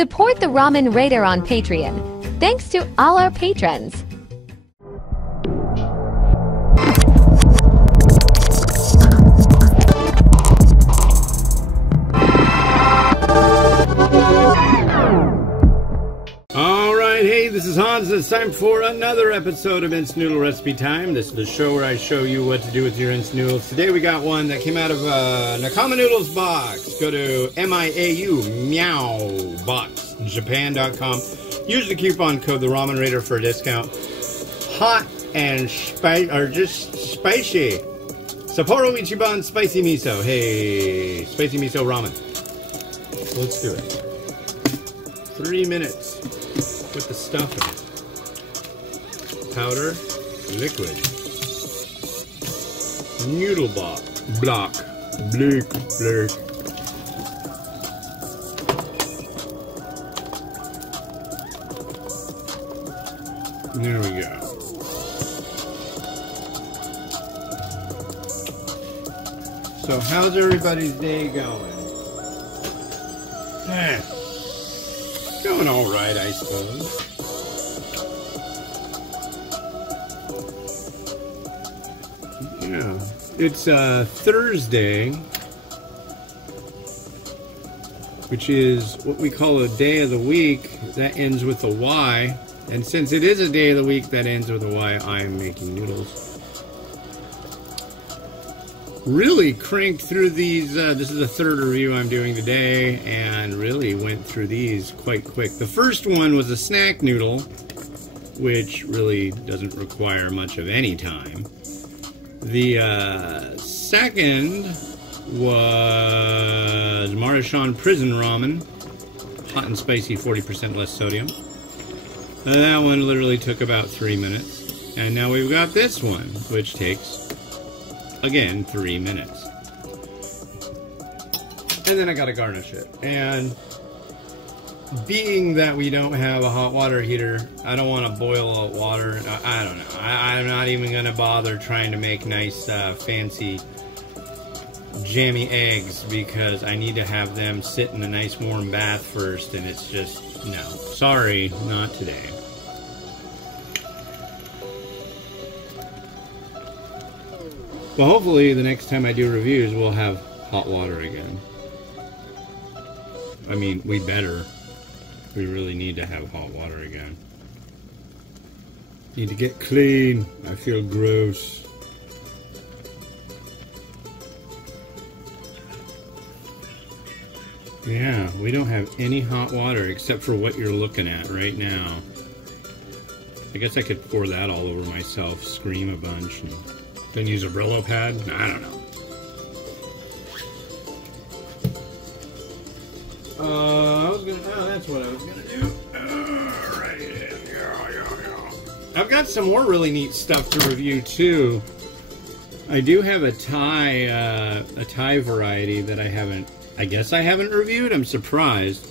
Support the Ramen Raider on Patreon. Thanks to all our patrons. Alright, hey, this is Hans. It's time for another episode of Instant Noodle Recipe Time. This is the show where I show you what to do with your instant noodles. Today we got one that came out of Nakama Noodles box. Go to MIAU, meow, box, Japan.com. Use the coupon code, the Ramen Raider, for a discount. Hot and just spicy. Sapporo Ichiban spicy miso. Hey, spicy miso ramen. Let's do it. 3 minutes. Put the stuff in. Powder, liquid, noodle block, blurk. There we go. So how's everybody's day going? Going all right, I suppose. Yeah, it's Thursday, which is what we call a day of the week that ends with a Y. And since it is a day of the week that ends with a Y, I'm making noodles. Really cranked through these. This is the third review I'm doing today, and really went through these quite quick. The first one was a snack noodle, which really doesn't require much of any time. The second was Marashan Prison Ramen, hot and spicy, 40% less sodium. That one literally took about 3 minutes. And now we've got this one, which takes, again, 3 minutes. And then I gotta garnish it. And being that we don't have a hot water heater, I don't want to boil water. I don't know. I'm not even gonna bother trying to make nice, fancy, jammy eggs, because I need to have them sit in a nice warm bath first, and it's just, no. Sorry, not today. Well, hopefully the next time I do reviews, we'll have hot water again. I mean, we better. We really need to have hot water again. Need to get clean. I feel gross. Yeah, we don't have any hot water except for what you're looking at right now. I guess I could pour that all over myself, scream a bunch, and then use a Brillo pad? I don't know. That's what I was gonna do. Right. I've got some more really neat stuff to review too. I do have a Thai variety that I guess I haven't reviewed. I'm surprised.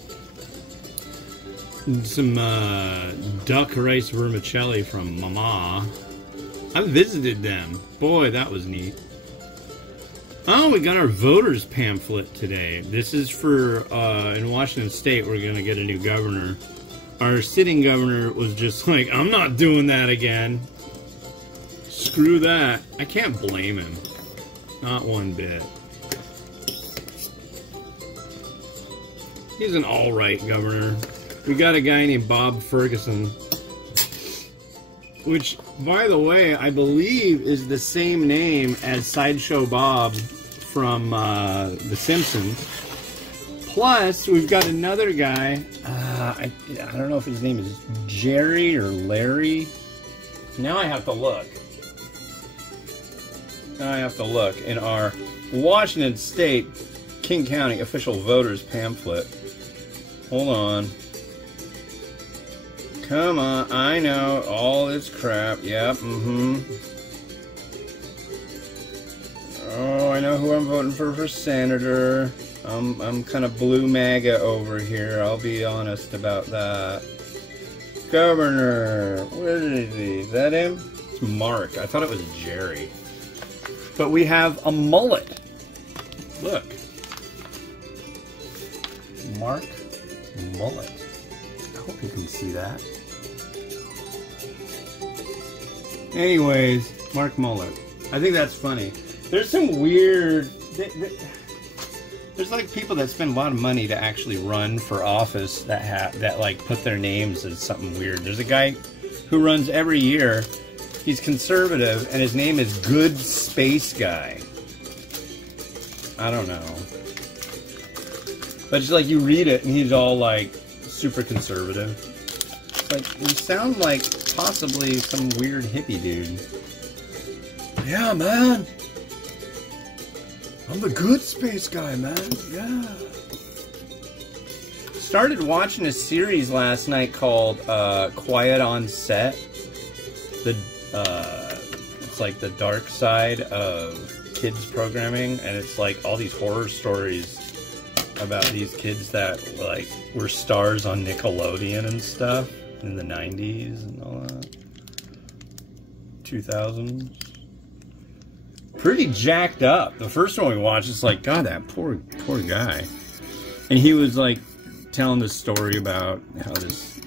Some duck rice vermicelli from Mama. I visited them. Boy, that was neat. Oh, we got our voters pamphlet today. This is for, in Washington State, we're going to get a new governor. Our sitting governor was just like, I'm not doing that again. Screw that. I can't blame him. Not one bit. He's an alright governor. We got a guy named Bob Ferguson, which, by the way, I believe is the same name as Sideshow Bob from The Simpsons. Plus, we've got another guy, I don't know if his name is Jerry or Larry. Now I have to look. Now I have to look in our Washington State, King County official voters pamphlet. Hold on. Come on, I know, all this crap, yep, Oh, I know who I'm voting for senator. I'm kind of blue MAGA over here, I'll be honest about that. Governor, where is he? Is that him? It's Mark, I thought it was Jerry. But we have a mullet. Look. Mark mullet. I hope you can see that. Anyways, Mark Mullet. I think that's funny. There's some weird... There's like people that spend a lot of money to actually run for office that like put their names as something weird. There's a guy who runs every year. He's conservative, and his name is Good Space Guy. I don't know. But it's like you read it, and he's all like super conservative. It's like, you sound like possibly some weird hippie dude. Yeah, man. I'm the good space guy, man. Yeah. Started watching a series last night called Quiet on Set. It's like the dark side of kids programming, and it's like all these horror stories about these kids that like were stars on Nickelodeon and stuff in the 90s and all that. 2000s. Pretty jacked up. The first one we watched, it's like, God, that poor guy. And he was like telling this story about how this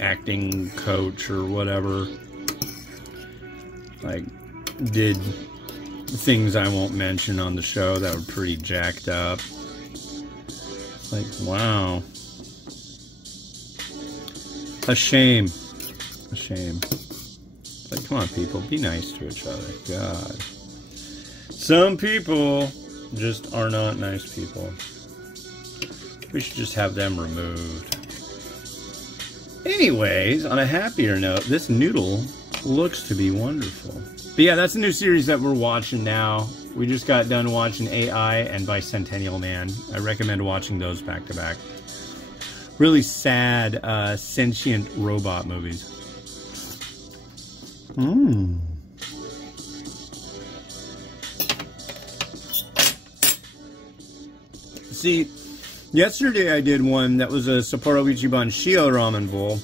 acting coach or whatever like did things I won't mention on the show that were pretty jacked up. Like, wow. A shame. A shame. Like, come on, people, be nice to each other. God. Some people just are not nice people. We should just have them removed. Anyways, on a happier note, this noodle looks to be wonderful. But yeah, that's a new series that we're watching now. We just got done watching AI and Bicentennial Man. I recommend watching those back to back. Really sad, sentient robot movies. See, yesterday I did one that was a Sapporo Ichiban Shio ramen bowl,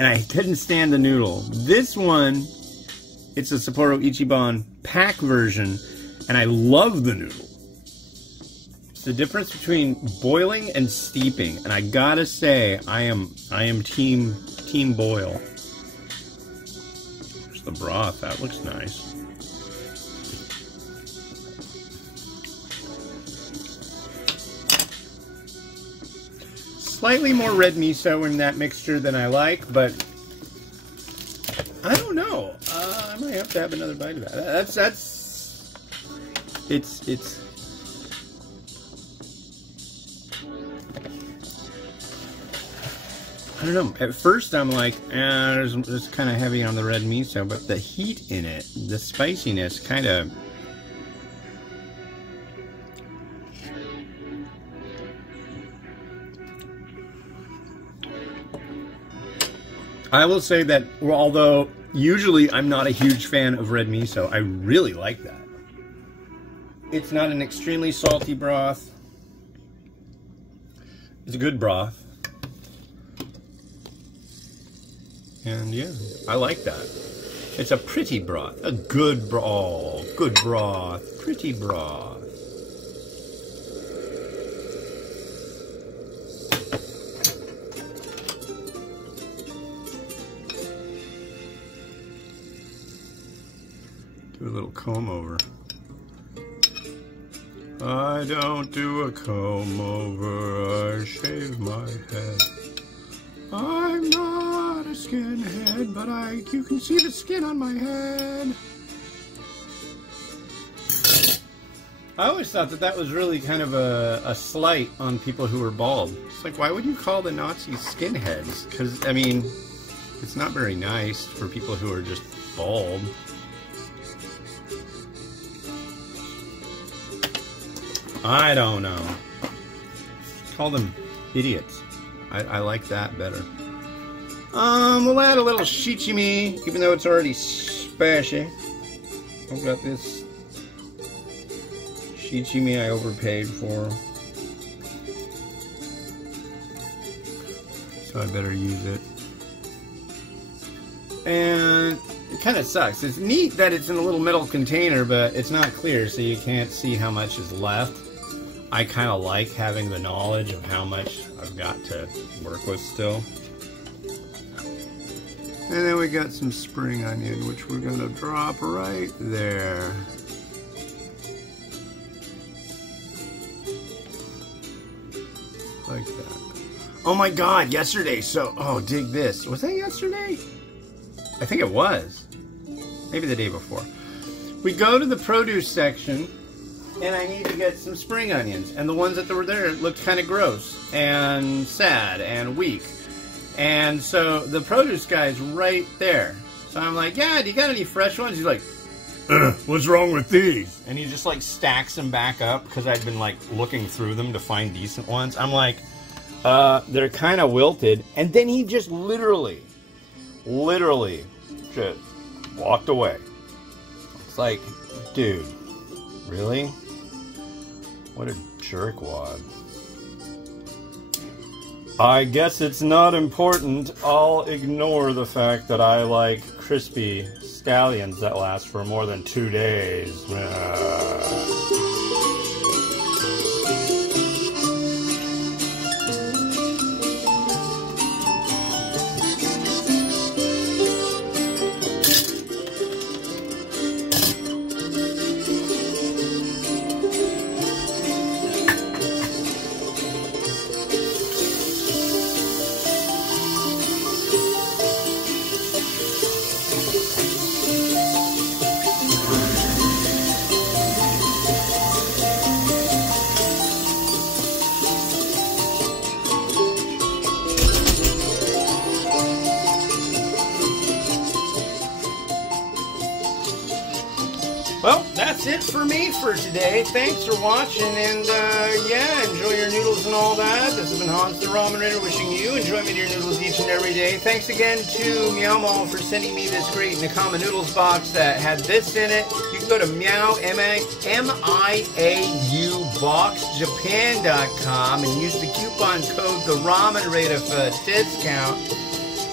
and I couldn't stand the noodle. This one, it's a Sapporo Ichiban pack version, and I love the noodle. It's the difference between boiling and steeping, and I gotta say, I am team boil. The broth, that looks nice. Slightly more red miso in that mixture than I like, but I don't know. I might have to have another bite of that. It's I don't know. At first, I'm like, it's kind of heavy on the red miso, but the heat in it, the spiciness, kind of. I will say that, although usually I'm not a huge fan of red miso, I really like that. It's not an extremely salty broth. It's a good broth. And yeah, I like that. It's a pretty broth. A good broth. Oh, good broth. Pretty broth. Do a little comb over. I don't do a comb over. I shave my head. I'm not a skinhead, but you can see the skin on my head. I always thought that was really kind of a slight on people who were bald. It's like, why would you call the Nazis skinheads? Because, I mean, it's not very nice for people who are just bald. I don't know. Call them idiots. I like that better. We'll add a little shichimi, even though it's already spicy. I've got this shichimi I overpaid for, so I better use it. And it kind of sucks. It's neat that it's in a little metal container, but it's not clear, so you can't see how much is left. I kind of like having the knowledge of how much I've got to work with still. And then we got some spring onion, which we're gonna drop right there. Like that. Oh my God, yesterday, dig this. Was that yesterday? I think it was. Maybe the day before. We go to the produce section, and I need to get some spring onions. And the ones that were there looked kind of gross and sad and weak. And so the produce guy's right there. So I'm like, yeah, do you got any fresh ones? He's like, what's wrong with these? And he just like stacks them back up because I'd been like looking through them to find decent ones. I'm like, they're kind of wilted. And then he just literally just walked away. It's like, dude, really? What a jerkwad. I guess it's not important. I'll ignore the fact that I like crispy scallions that last for more than 2 days. Well, that's it for me for today. Thanks for watching, and yeah, enjoy your noodles and all that. This has been Hans the Ramen Raider wishing you enjoyment of your noodles each and every day. Thanks again to Meow Mall for sending me this great Nakama Noodles box that had this in it. You can go to miauboxjapan.com and use the coupon code the Ramen Raider for a discount.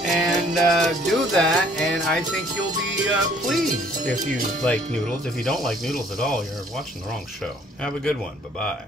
And do that, and I think you'll be pleased if you like noodles. If you don't like noodles at all, you're watching the wrong show. Have a good one. Bye-bye.